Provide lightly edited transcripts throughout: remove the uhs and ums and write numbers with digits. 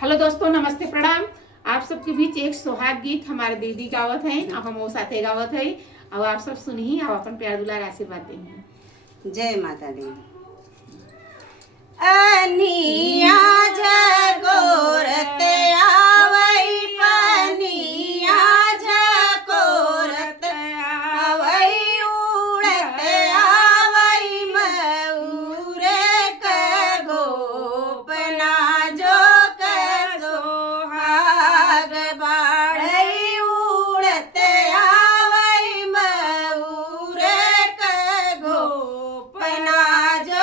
Hello दोस्तों, नमस्ते, प्रणाम। आप सबके बीच एक सुहाग गीत हमारे दीदी गावत है और हम वो साथे गावत है। और आप सब सुनही और अपन प्यार दुलार आशीर्वाद देंगे। जय माता दी। अनिया जगोरत आवई पनिया जगोरत आवई उड़त आवई मयूरे क गोपना जो क सोहाग बाढ़ई उड़त आवई मयूरे क गोपना जो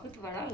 बहुत बड़ा